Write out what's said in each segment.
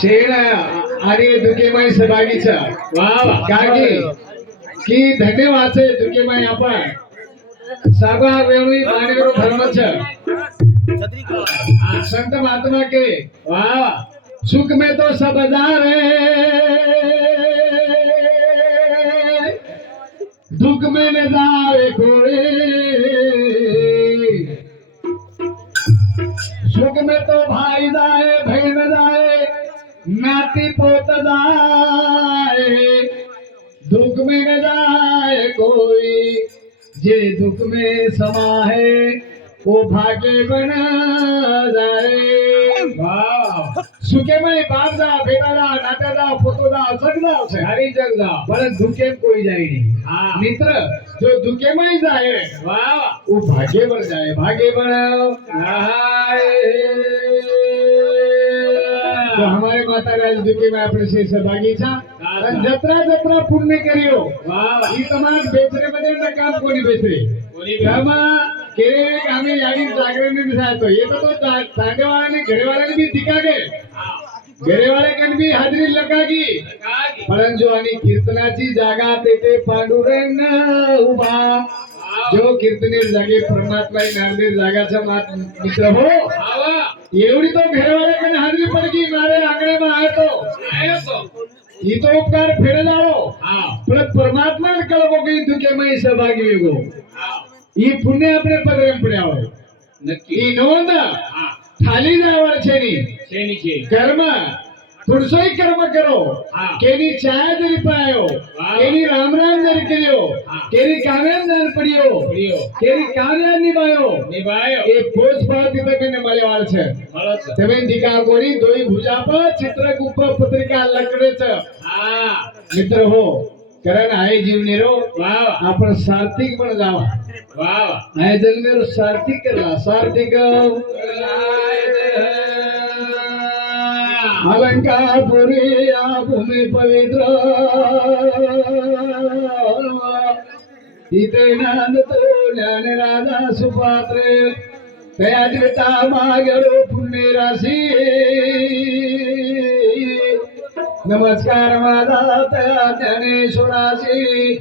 शेण आणि दुकेमाई सहभागीचा वा वा काकी की धन्यवाद છે दुकेमाई आपण साबा वेळी मानेरो धर्म છે संत महात्मा के वा सुख में तो सब जाए दुख में न जाए कोई सुख में तो भाई जाए बहन जाए नाती पोत जाए दुख में न जाए कोई जे दुख में समा है वो भाग्य बना जाए वाह सुखेमय बाप जा बेटा जा नाता जा पोतो जा सगळा છે हरी जग जा પણ દુઃખે કોઈ જાય નહીં हाँ મિત્ર જો દુઃખેમાં જાય वाह वो भाग्य पर जाए भाग्य पर तो हमारे माता राज दुखी में આપણે છે સહભાગી છે અને જત્રા જત્રા પુણ્ય કર્યો वाह ઈ તમાર બેસરે બધે કામ કોની બેસરે ગામા કેરે ગામે યાડી જાગરણ ની થાય તો એ તો તાગે વાળાને ઘરે વાળાને બી ટીકાગે ઘરે વાળા કન બી હાજરી લગાगी पण जो आणि कीर्तनाची जागा तेथे पांडुरंग उभा जो कीर्तनेर जागे परमात्मा नांदेर जागाचा मित्र हो एवढी तो घरवाल्याकडे हाजरी पडकी मारे आंगणे में आयो तो ये तो उपकार फेरे जाओ पण परमात्मा ने कळबो की तुके में सहभागी वेगो ये पुण्य अपने पदरे पड्याव नक्की ई नोंद खाली जावर छेनी शेनी के कर्म पुरुषोई कर्म करो हाँ। केनी चाय जरी पायो हाँ। केनी राम राम जरी करियो हाँ। केनी काव्यान जरी पडियो प्रियो केनी काव्या निभायो निभायो એ પોચ ભાવથી તમે મળ્યા છે મળો છે તમે દીકા કોની દોઈ ભુજા પર ચિત્રક ઉપર પત્રિકા લખડે છે हाँ મિત્ર હો કરણ આય જીવનેરો वाह आपण सार्थिक पण जावा वाह आय जन्मेरो सार्थिक करा सार्थिक अलंकापुरी या भूमी पवित्र इथे नांद तो ज्ञान राजा सुपात्रे तया देता मागरो पुण्य राशी नमस्कार माझा तया ज्ञानेश्वराशी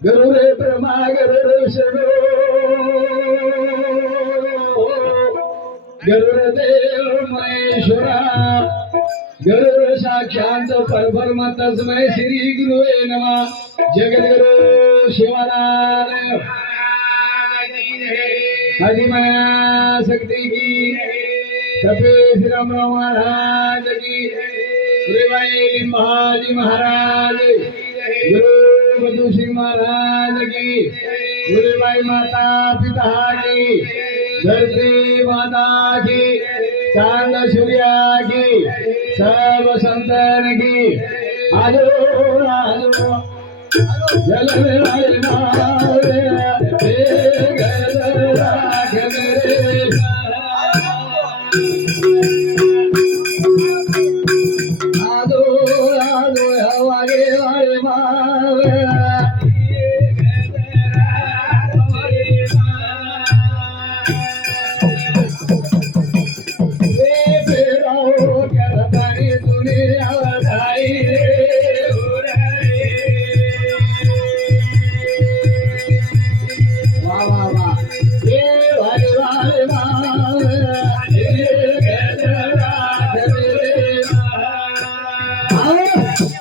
गुरु रे ब्रह्मा गुरु विष्णू गुरुदेव महेश्वरा गुरु साक्षात परब्रह्म तस्मै श्री गुरुवे नमः जगद्गुरु शिवानंद हरिमया शक्ति की सभे श्री राम महाराज की गुरुभाई महाजी महाराज गुरु बधु सिंह महाराज की गुरुभाई माता पिता की धरती माता की चांद सूर्या की सब संतान की आजो आजो जल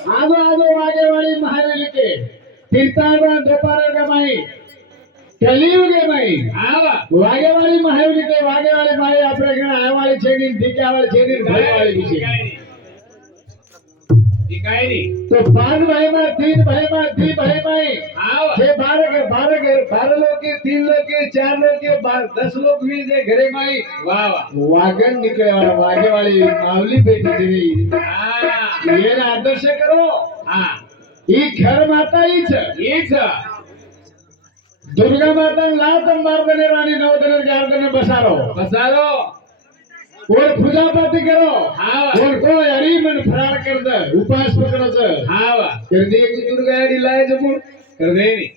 आजो आजो हवागे वाले तीर्थाटन दोपारा का माई कलियुगे माई वागेवाली महायुली के वागेवाली माई अपने घर आए वाली छेनी दिखे वाली छेनी घर वाली पीछे दिखाई नहीं तो पांच भाई में तीन भाई में दी भाई में छह बारह लोग के तीन लोग के चार लोग के 10 लोग भी जे घरे माई वाह वाह वागन निकले वाला वागे वाली मावली बेटी थी हाँ ये आदर्श करो हाँ ये घर माता ही छ ये था दुर्गा माता लात मार देने वाली 9 दिन 11 दिन बसारो बसारो और पूजा पाती करो हाँ और को हरी मन फरार कर दे उपास पकड़ो छ हाँ वाह कर दे की दुर्गा हरी लाए जमुन कर दे नहीं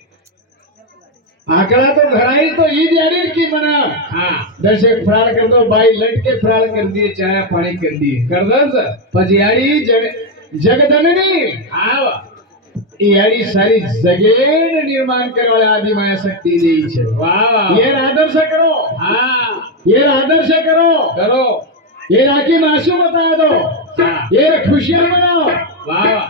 आकडा तो घराई तो ईद यानी की मना હા दर्शक फराळ करतो बाई लटके फराळ कर दिए चाया पाणी कर दिए કરદસ પછી याडी जगधननी હા याडी सारी जगेन निर्माण करवाले आदि माया शक्ति दी છે વાહ વાહ ये आदर्श करो હા ये आदर्श करो કરો ये राखी मासू बता दो હા ये खुशियां मनाओ વાહ વાહ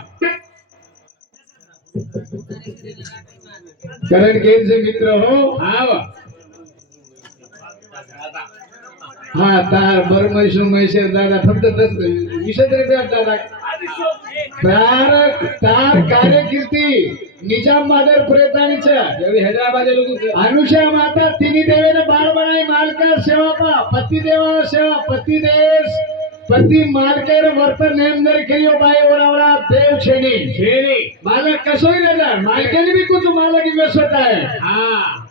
करण केर से मित्र हो હા વાહ हाँ तार बरमैसू मैसे दादा फक्त 20 रुपया दादा तार कार्यकीर्ती निजाम मादर प्रेतानीच्या એવી હૈદરાબાદે લોકો છે अनुषा माता तिन्ही देवेने बाळ बनाई मालका सेवा पा पती देवा सेवा पती देश पती मालकेर वर्तन नेमदर करियो बाई ओरावरा देव छेनी શેરી मालक कसोई नजर मालकेने भी कुछ मालक इन्वेस्ट होता है હા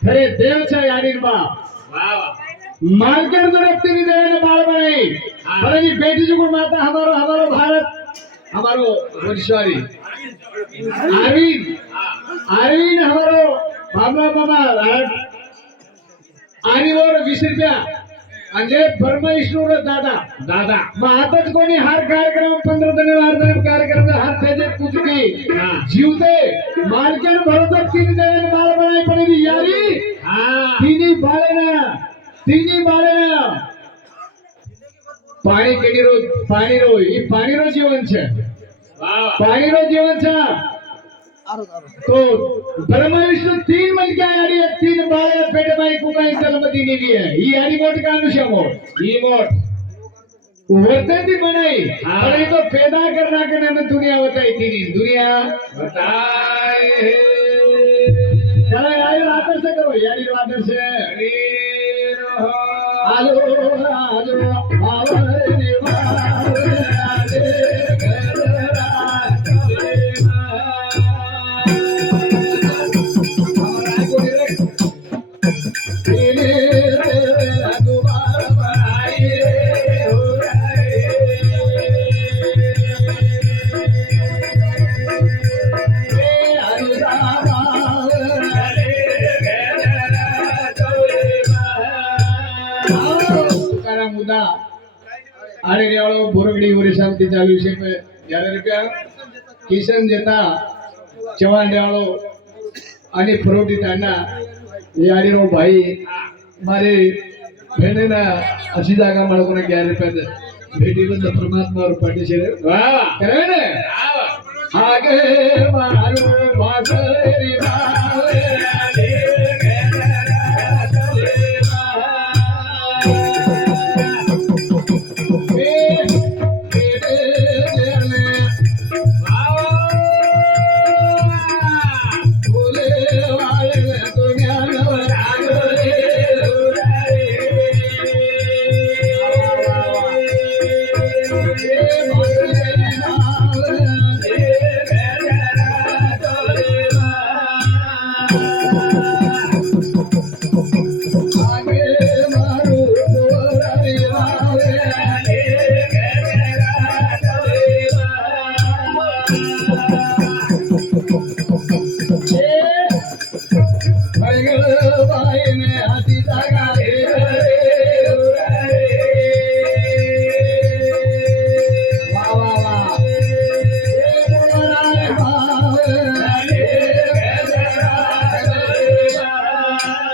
खरे देव छे यानी बाप વાહ વાહ मालकेर तरफ तिन्ही देवेने बाळ बनाई हाँ। परंतु बेटी जी को माता हमारो हमारो भारत हमारो वंशवारी अरविंद अरविंद हमारो बाबा बाबा आणि वर 20 रुपया म्हणजे परमेश्वर दादा દાદા मग आताच कोणी हार कार्यक्रम 15 जण वारदान कार्यक्रम हात त्याचे कुचकी હા जीवते मालकेन भरोसा तिन्ही देवेने बाळ बनाई पडली यारी હા तिन्ही बाळेना પાણી કેડીરો પાણીરો ઈ પાણીરો જીવન છે વાહ વાહ પાણીરો જીવન છે તો બ્રહ્મા વિષ્ણુ तीन मन क्या यारी है, तीन बाळ पेट बाई कुकाई जन्मती निली है ही यारी मोठ का अनुष्यामो ઈ મોટ वर्तती बनाई हाँ। पर ये तो पैदा करना के ने दुनिया बताई थी दुनिया બતાય હે चलो यारी आदर से करो यारी आदर से હરે રહો आलो आलो आवरे वाले तुकाराम मुदा आडे रेवाळो बोरगडी वरी शांती चालू છે पे જ્યારે રૂપિયા કિશન જતા ચવાણ રેવાળો અને ફરોટી તાના યાડીનો ભાઈ મારે બેનેના અસી જાગા મળકોને 11 રૂપિયા દે બેટી બંધ પરમાત્મા और પાટી છે વાહ વાહ કરે ને વાહ વાહ આગે મારું વાસરી વાલે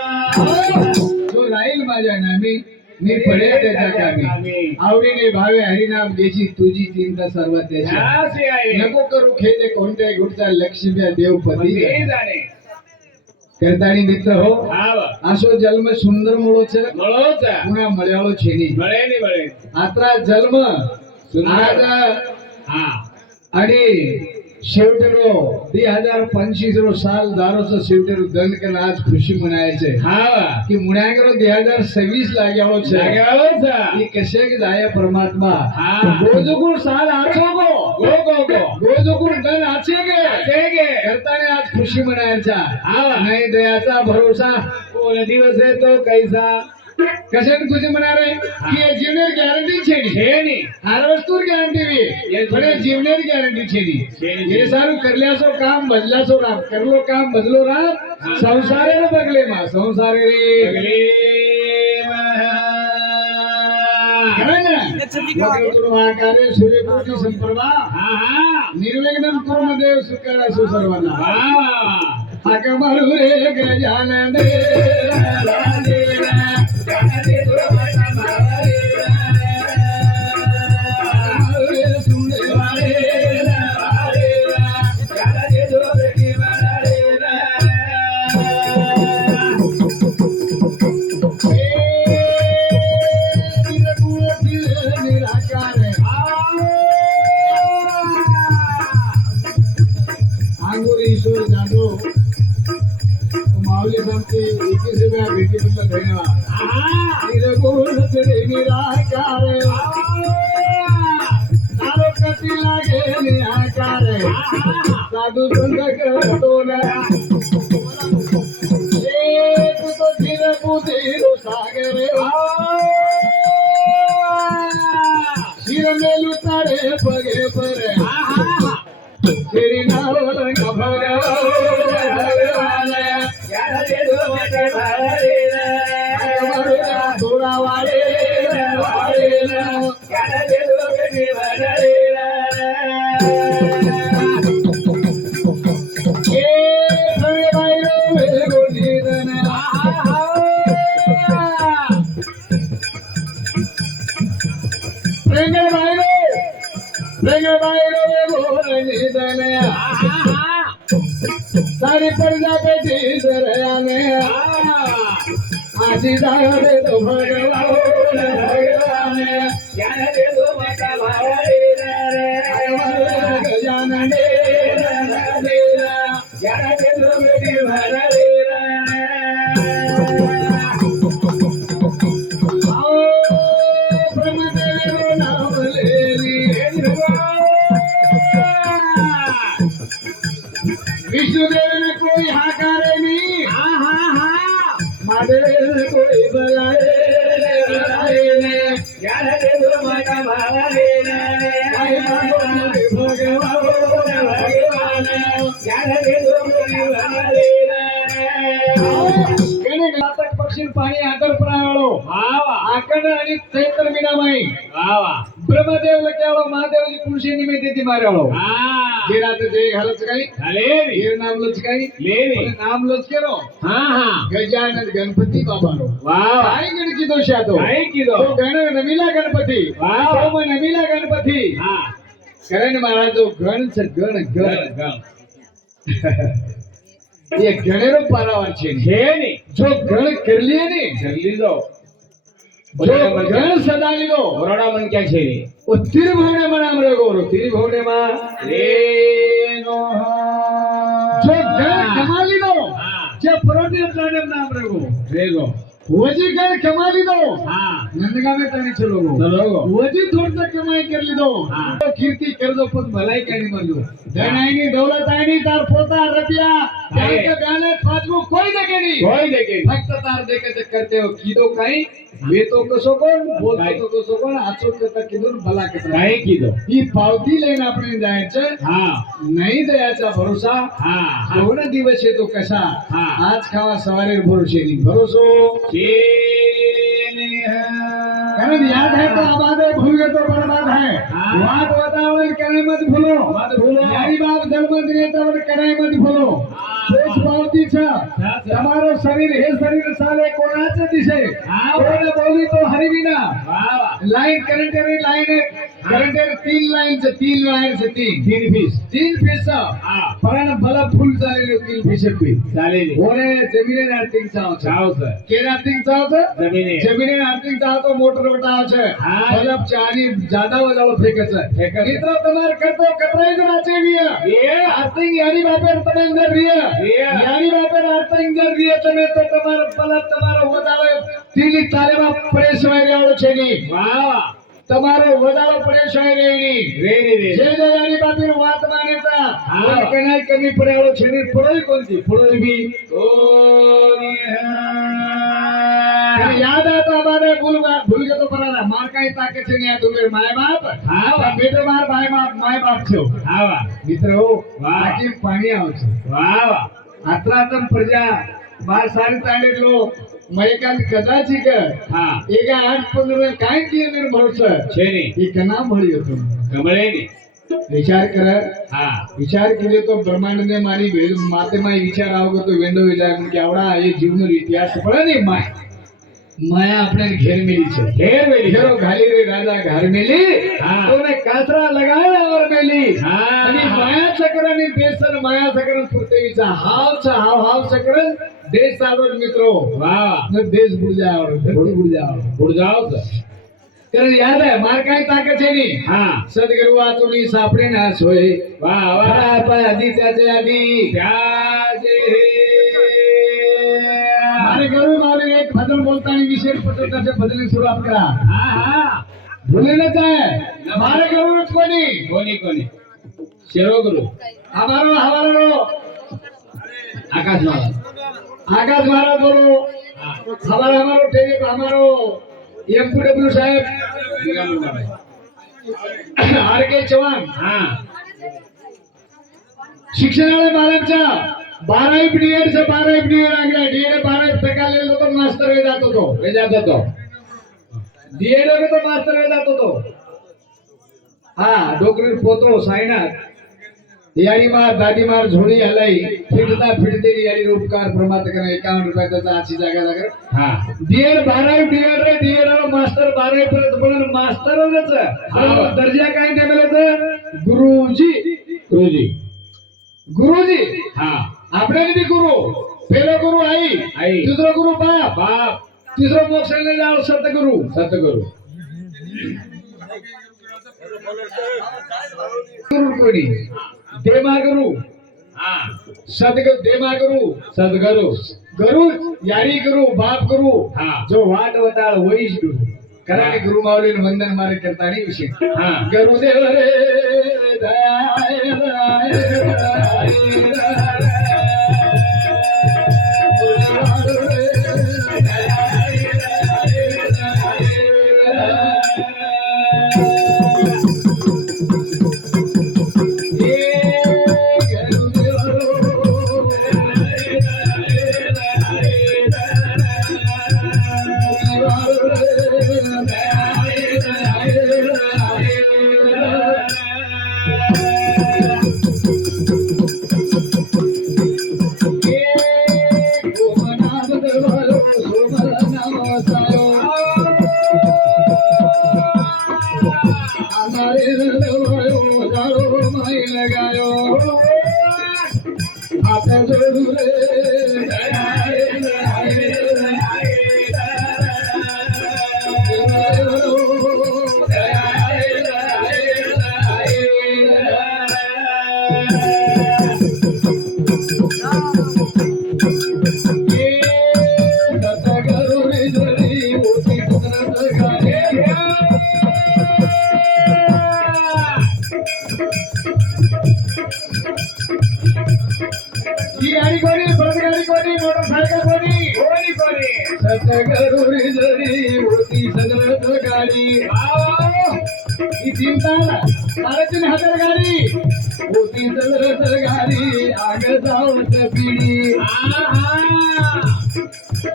जो राहील माझ्या नामी मी पडे त्याच्या कामी आवडीने भावे हरिनाम देशी तुझी चिंता सर्व त्याची ક્યાંથી આવી नको करू खेदे कोणत्या गुडचा लक्ष्म्या देवपती એ જાણે કરતાણી મિત્ર हो હા વાહ આસો જન્મ સુંદર મૂળો છે મળો છે પુણા મળ્યાળો છે ની મળે ને મળે આત્રા જન્મ आज હા आणि शेवटेरो 2025 रो साल दारोचं शेवटेरो दंड के आज खुशी मनायचे હા વાહ की मुण्यागरो 2026 लाग्याळो છે લાગ્યો છે ये कसे के जाय परमात्मा हाँ। गोजोगुण साल आछो गो ગો ગો ગો गोजोगुण दंड आछे गे છે કે करताने आज खुशी मनायचा હા नाही दयाचा भरोसा कोण दिवस येतो कैसा કશન કુછ મનારે કે એ જીવনের ગેરંટી છે ની છે ની હર વસ્તુ ગેરંટી વી પણ એ જીવনের ગેરંટી છે ની એ સારું કરલ્યા છો કામ બદલ્યા છો રામ કરલો કામ બદલો રામ સંસારે ને બગલે માં સંસારે રે કાર્ય સૂર્યકોટી સંપ્રભા હા હા નિર્વિઘ્નમ કુર્મ દેવ શુકર સુસર્વના વાહ આકમરુ રે ગજાનન ईश्वर जादो माऊली सांगते 21 रुपया भेटी बदला धन्यवाद निरगुण तेरे निराकार तारो कति लागे निराकार साधु संग करतो ना ए तू तो धीर बुद्धि रो सागर शिर में लुटारे पगे पर तेरी नावल भगवान थोड़ा वाले सारी प्रजा पे दरिया में आशीर्वाद दे दो भगवान ज्ञान दे दो माता भावरे गजानन ज्ञान दे दो बेटी भरे आओ ब्रह्मदेव नाम ले विष्णुदेव ने कोई हाकारे नहीं महादेव ने कोई बुलाए ने ज्ञान दे दो माता भावरे भगवान ज्ञान दे दो भगवान केने ग्लासक पक्षी पाणी आदर प्रावाळो आकड आणि चैत्र मीनामाई ब्रह्मदेव लक्याळो महादेवजी तुळशी निमित्ती मार्याळो जे रात जे घालच काही हे नाम लच काही नाम लच केलो गजानन गणपती बाबारो काय गणकी दोषा तो तो गण नमिला गणपती सोम नमिला गणपती करण महाराज जो गण છે ગણ ગણ ये गणेरो पारावर છે ને જો ગણ કરી લે ને કરી લીધો જો ગણ સદા લીધો ઓરડા મન ક્યાં છે ઓ ત્રિભુવને મનામ રેગો ત્રિભુવને માં રેનો જો ગણ કમા લીધો જે પ્રોટીન પ્લાનેમ નામ રેગો वजी गण कमा ली दो नंदगाव में तने चलो वजी थोड़ा सा कमाई कर ली दो तो कीर्ति कर दो पद भलाई कहनी मर लो धन आई नहीं दौलत आई नहीं तार पोता रुपया तार के गाने फाजू कोई देखे नहीं फक्त तार देखे ते करते हो कीदो काई वे तो कसो कोण बोल तो कसो कोण आचो करता कीदो भला करता काय कीदो ही पावती लेन आपण जायचं नाही दयाचा भरोसा दोन दिवस येतो कसा आज खावा सवारे भरोसे नहीं भरोसो कारण याद है तो आबाद है भूल गए तो बर्बाद है बात बताओ करे मत भूलो यारी बाप जन्म दिए तो करे मत भूलो देश पावती તમારો શરીર હે શરીર સાલે કોનાचे दिसे कोण बोली तो हरिविना लाइन करंटेरी लाइन करंटेरी 3 लाइन से 3 फीस पण भला फुल झालेले 3 फीस पे झालेले ओरे जमिने आर्थिक चाव છે કેરા આર્થિક ચાવ છે જમીને આર્થિક ચાવ તો મોટર વટાવ છે બલબ ચાની જ્યાદા વજાળો ફેકે છે મિત્રો તમાર કરતો કતરાઈ જ નાચેવીએ એ આર્થિક યારી બાપર તમે અંદર રીએ યારી બાપર આર્થિક અંદર રીએ તમે તો તમાર બલબ તમારો વજાળો તીલી તાલેમાં પરેશવાઈ રહ્યો છે ની વાહ તમારો વજાળો પરેશવાઈ રહી રે જે યારી બાપર વાત માનેતા પણ કનાઈ કમી પડ્યો છે ની પડોઈ કોણથી પડોઈ બી યાદ आता बारे ભૂલ ગયો પરાના માર કાઈ તાકે છે ને આ તુમે માય બાપ હા બેટો માર માય બાપ છો હા મિત્રો વાહ. આજી પાણી આવશે વાહ આત્રાતમ પ્રજા બાર સારી તાળेलो મયકાંત કદાચી કે હા એગા 8-15 કાઈ કી નિર્ભર છે ને એ કના મળ્યો તો ગમળે ને વિચાર કર હા વિચાર કરીએ તો બ્રહ્માંડ ને મારી માतेમાં વિચાર આવગો તો વેંદો વિચાર કે આવડા એ જીવનો ઇતિહાસ પડે ને માયા આપણે ઘેર મેલી છે ઘેર મેલી છે. ઘેરો ઘાલી રે રાજા ઘર મેલી હા. તોને કાતરા લગાયા ઓર મેલી હા. અને માયા ચક્રની દેશર માયા ચક્ર પૂરતે વિચાર હાવ ચક્ર દેશ સારો મિત્રો વાહ ને દેશ ભૂલ જાય ભૂલ જાઓ તો કરે યાદ હે માર કાઈ તાકે છે ની હા સદગુરુ આતુની સાપડે ના સોય વાહ વાહ હરા પા આદિ ત્યાજે આદિ ત્યાજે મારે ગુરુ મારે એક ભજન બોલતાની વિશેષ પટોટા છે ભજનની શરૂઆત કરા હા હા ભૂલે ન જાય મારે ગુરુ જ કોની કોની શેરો ગુરુ હવારો આકાશ મારા આકાશ મારા ગુરુ હા હમારો ટેરે હમારો એમપીડબ્લ્યુ સાહેબ નિગામુ મારા आर के चव्हाण હા शिक्षणालय मालकच्या 12 पीरियड से 12 पीरियड आगे डीएड 12 टका ले तो मास्टर वे जातो तो डीएड में तो मास्टर वे जातो तो हाँ डोकरी पोतो सायनाथ याडी मार दादी मार झोडी हलाई फिरते याडी उपकार प्रमात करे 51 रुपये त्याचा आची जागा लागे હા डीएड 12 पीरियड रे डीएड मास्टर 12 परत पण मास्टरच दर्जा काय ठेवलेलं गुरुजी गुरुजी હા આપણે भी गुरु पहला गुरु आई आई. दूसरा गुरु बाप બાપ तीसरा मोक्ष ले जाओ सतगुरु સતગુરુ गुरु कोणी देमा गुरु હા सतगुरु देमा गुरु સદગુરુ गुरु यारी गुरु बाप गुरु હા जो वाट वताळ वैश गुरु कारण की गुरु माऊलीने वंदन मारे करतानी विषय હા गुरुदेव रे दयाय दयाय गाड़ी कोनी बस गाड़ी कोनी मोटरसाइकिल कोनी सतगुरु रिजरी होती सदरत गाड़ी ई चिंता सारथिन हातर गाड़ी होती सदरत गाड़ी आगे जाओ पीड़ी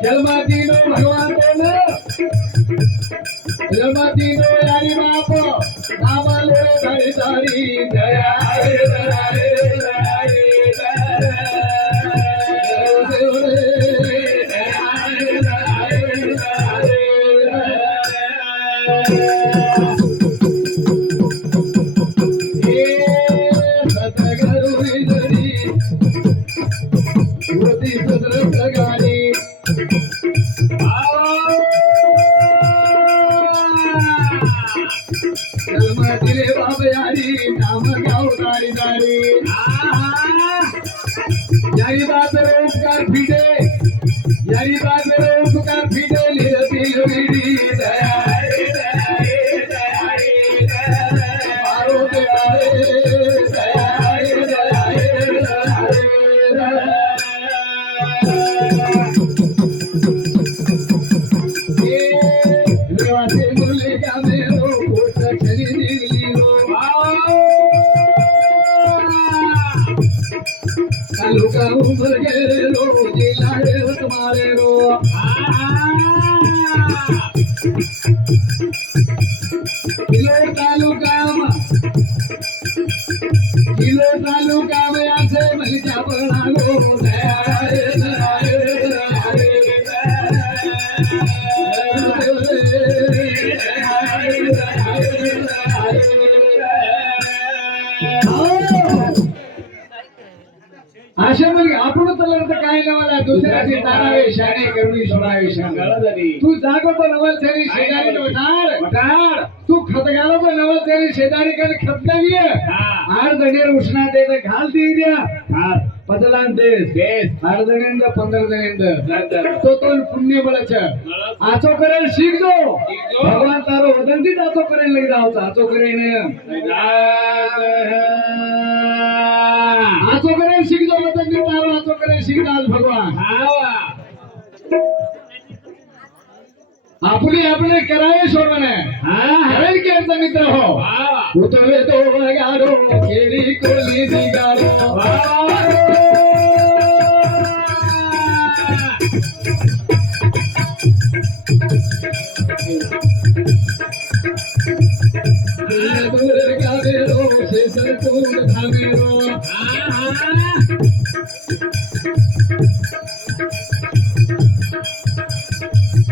जलमा दीनो भगवान ने जलमा दीनो यारी बाप नाम ले धरी धरी दया रे दया रे दया रे यारी बात उपकार फिटे यारी बात उपकार फिटे लिरती लुईडी दया रे दया रे दया रे मारो दया रे दया रे दया रे दया रे तालुका उमरगेरो जिल्हा यवतमाळ रो किलो तालुका में आसे मलिका बनागो अशा म्हणजे आपण तर काय नवाला दुसऱ्याची तारावे शाणे करुणी सोडावे शाणे तू जागो तो नवल तेरी शेजारी वटार तू खत घालो तो नवल तेरी शेजारी कर खत नाही आठ जणेर उष्णा दे घाल दी द्या बदलान देस आठ जणेंद 15 जणेंद तो पुण्य बळच आचो करेल शिक दो भगवान तारो वदंती आचो करेल लई जावचा आचो करेल आचो करेल शिक दो वदंती तारो आचो करेल शिक दास भगवान आपली आपले करावे सोडवणे करेल की आमचा मित्र हो उतरले तो गाडो केली कोली दिगाडो दूर गावेरो शेसर तूर धावेरो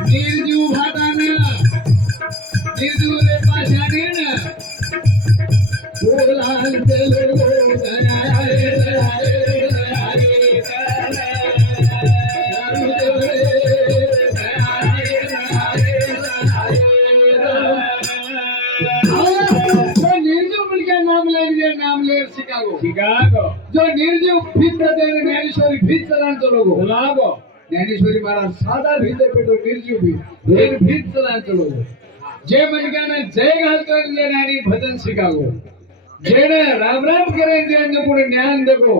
निर्जीव भाटाने निर्जीव रे पाशाने बोलाल ते लोगो दयाळे शिकागो जो निर्जीव भीत देने ज्ञानेश्वरी भीत चलांचो लोगो ज्ञानेश्वरी महाराज साधा भीत पेटो निर्जीव भीत चलांचो लोगो जे मनगाने जय घालतो ज्ञानी भजन शिकागो जेने राम राम करे ज्ञान पुढे ज्ञान देखो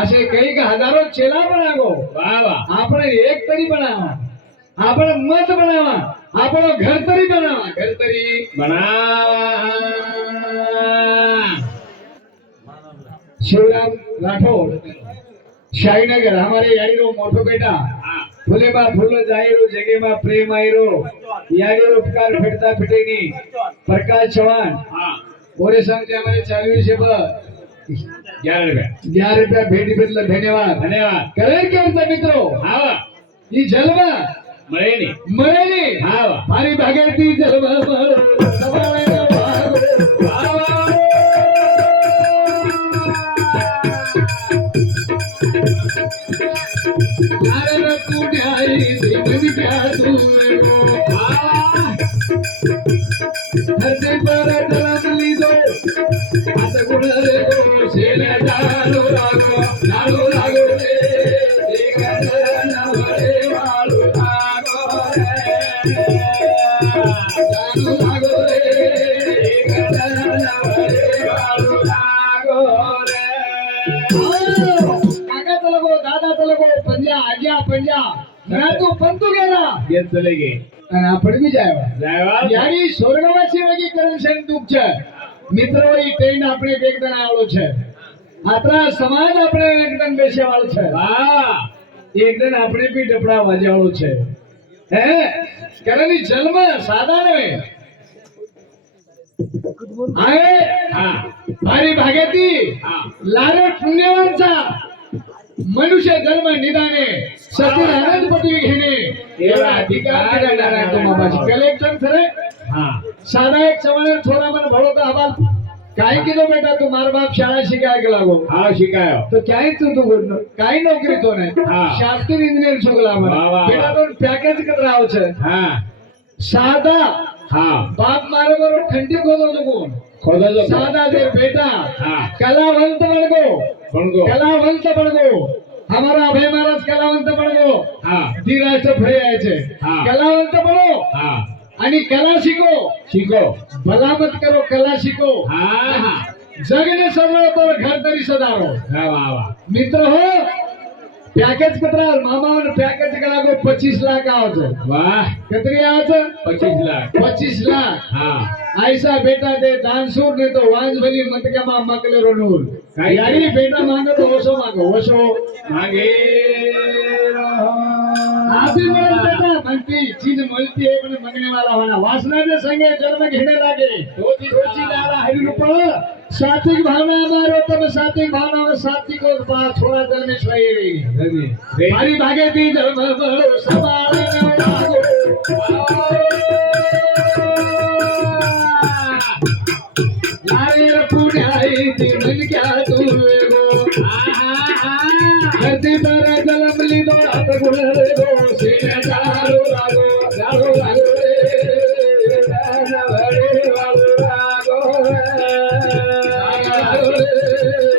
असे काही हजारो चेला बनागो आपण एक तरी बनावा आपण मत बनावा आपण घर तरी बनावा घर तरी शिवराम राठौर शाहीनगर हमारे याडीरो मोठो बेटा फुले बा फुल जायरो जगे मा प्रेम आयरो याडीरो उपकार फेडता फेटेनी प्रकाश चव्हाण ओरे सांगते हमारे 40 पर 11 रुपया भेटी बदल धन्यवाद करेल के आमचा मित्रो ही जन्म मरेनी मारी भागेती जन्म धरती पर जन्म लीधो आता गुणरे गो शेले जालो लागो रे नवरे वालो लागो रे नवरे वालो लागो रे काका चलगो दादा चलगो पंजा आज्या पंजा मैं तो पंतु गेला ये चलेगे અને આપણે બી જાયવા યારી સ્વર્ગવાસી વગી કરમશન દુખ છે મિત્રો ઈ ટ્રેન આપણે એકદન આવળો છે આપણા સમાજ આપણે એકદન બેસેવાળો છે એકદન આપણે બી ડપડા વાજવાળો છે હે કરેલી જન્મ સાદા નવે આએ મારી ભાગેતી લારે પુણ્યવાનचा मनुष्य जन्म निदाने सती आनंदपती घेणे एवढा अधिकार देणारा तुम्हाला कलेक्टर सरे साधा एक सवाल थोड़ा मन भरो तो हवाल काय किलो बेटा तू मार बाप शाळा शिकाय गेला गो शिकाय तो काय तू काय नोकरी तो नाही शास्त्री इंजिनियर छोकला बेटा तो पॅकेज कत राव छे साधा बाप मारे बरो खंडी खोदो तो साधा देर बेटा कलावंत बनगो कलावंत बनगो हमारा अभय महाराज कलावंत बनगो धीराचं फळे यायचे कलावंत बनो आणि कला शिको भला मत करो कला शिको जगने सरळ तो घर तरी सदारो मित्र हो પેકેજ કતરા મામાઓને પેકેજ કરાવો 25 લાખ આવે છે વાહ કેટલી આવે છે 25 લાખ 25 લાખ હા આયસા બેટા દે દાનસુર ને તો વાંજવલી મતકામાં મકલેરો નૂર કાઈ યારી બેટા માંગો તો ઓછો માંગો ઓછો માંગે आदि मरल बेटा बनती चीज मिलती है अपने मंगने वाला होना वासना ने संगे जन्म घेने लागे सोची डाला हरि रूप सात्विक भावना हमारो तब सात्विक भावना में सात्विक और बात थोड़ा धर्मेश्वरी ધર્મે मारी भागे भी धर्म बड़ो सवाल लागो लारे पुण्याई दी मन क्या दूरे गो धरती पर जन्म लीधो आप गुणरे गो सीने जालो लागो रे दान भरे वालो लागो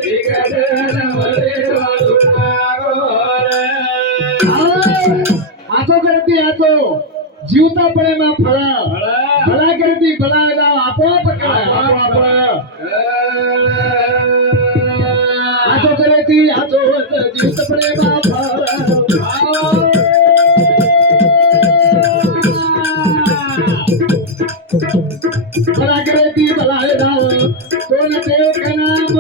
रे दान भरे वालो लागो रे आतो करती आतो जीवता पड़े में फळा भला करती भला वेला आपोआप करा आपोआप आतो करती आतो जीवत पड़े में फळा भला करती भला वेला कोण देव का नाम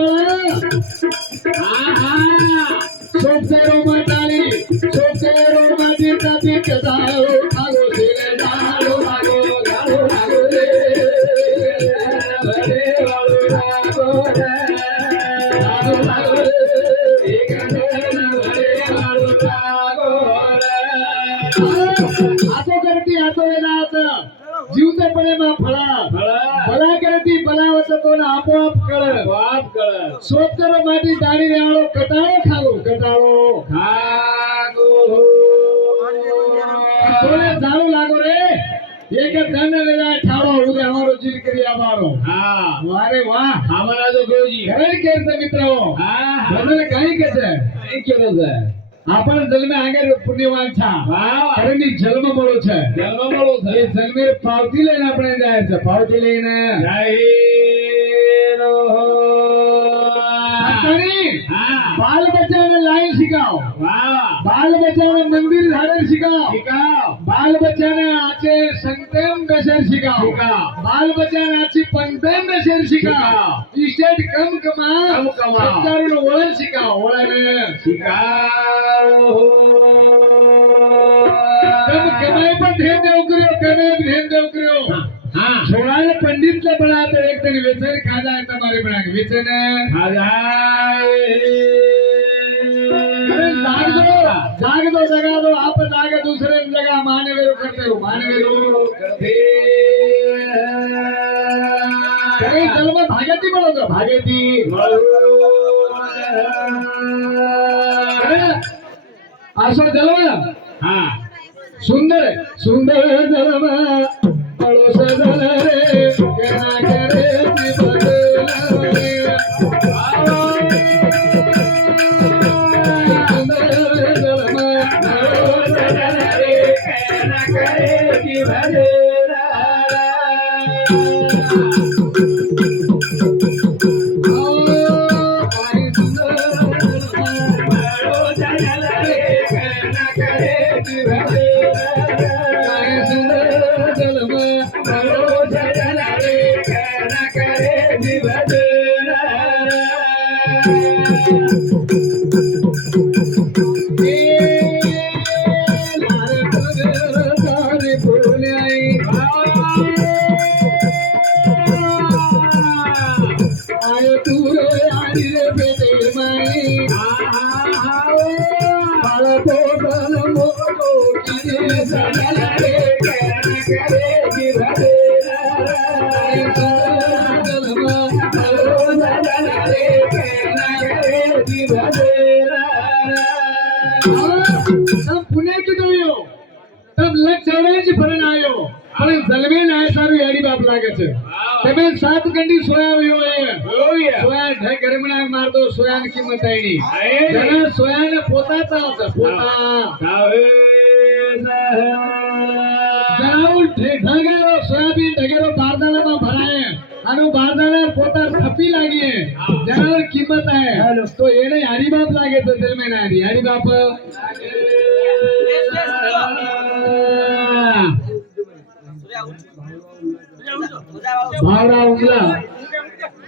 सोपसेरो माताली सोपसेरो माती ताती कदालो खागो सिरे जालो लागो गालो लागो रे भरे वालो लागो रे गालो लागो रे एक दिन भरे वालो लागो रे आतो करती आतो वेदात जीवते पडे मा फळा भला करती भलावत तो ना आपोआप कळ બાપ કળ सोपसेरो माती दाडी रेवाळो कटाळो खागो कटाळो ખાગો तोने जाणू लागो रे एक दंड वेला ठाड़ो उदे हमारो जीव करी आबारो હા वारे वाह આમના તો ગોજી ઘરે કેસે મિત્રો હા મને કઈ કે છે કઈ કેરો છે આપણ જન્મે આગળ પુણ્યવાન છા વાહ ખરેની જન્મ મળો છે જન્મ મળો છે એ જન્મે પાવતી લઈને આપણે જાય છે પાવતી લઈને જય રો સત્તાની હા બાલ બચ્ચાને લાઈન શીખાવ વાહ બાલ બચ્ચાને મંદિર ધારે શીખાવ શીખાવ बाल बच्चाने आचे संतेम बेशर शिकाओ बाल बच्चाने आची पंतेम बेशर शिकाओ स्टेट कम कमाओ कम कमाओ सत्तारूल ओळण शिकाओ ओळण શિકારો कम कमाई पर ध्यान देव करियो कमे ध्यान देव करियो હા छोड़ाने पंडित ले बना तो एक दिन वेचन खाजा है तुम्हारे बना के वेचन जाग दो जगा दो आप जागे दूसरे जगह माने वेरो करते हो माने वेरो कहीं जल में भागेती बोलो तो भागेती आसो जल में હા सुंदर सुंदर जल में बड़ो से जल रे कहना करे जीवन रे सुंदर जल में बड़ो से जल रे कहना करे जीवन पुण्याची दोयो तब लग चौड़ाई फरण आयो પણ જલમે ના સારું યાડી બાપ લાગે છે તમે 7 ઘંટી સોયા સોયા ઢે ગરમણા માર દો સોયાની કિંમત આઈની જના સોયાને પોતા ચાલશે પોતા જનાઉ ઢગારો સોયાબીન ઢગારો બારદાનામાં ભરાય આનો બારદાના પોતા થપી લાગીએ જનાવર કિંમત किंमत आहे तो येणे हरिबाप लागेल असेल म्हणा हरिबाप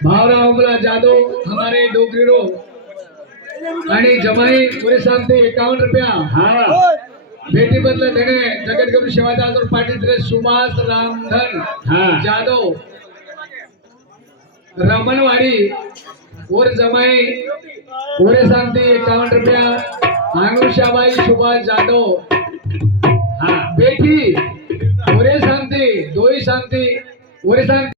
भावराव उमला जादव हमारे डोगरीरो आणि जमाई पूरे सांगते 51 रुपया हा बेटी बदला देणे जगद्गुरु शिवादास और पाटील सुभाष रामधन हा जादव रमणवाड़ी और जमाई पूरे सांगते 51 रुपया अनुषाबाई सुभाष जादव हा बेटी पूरे सांगते दोही सांगते पूरे सांगते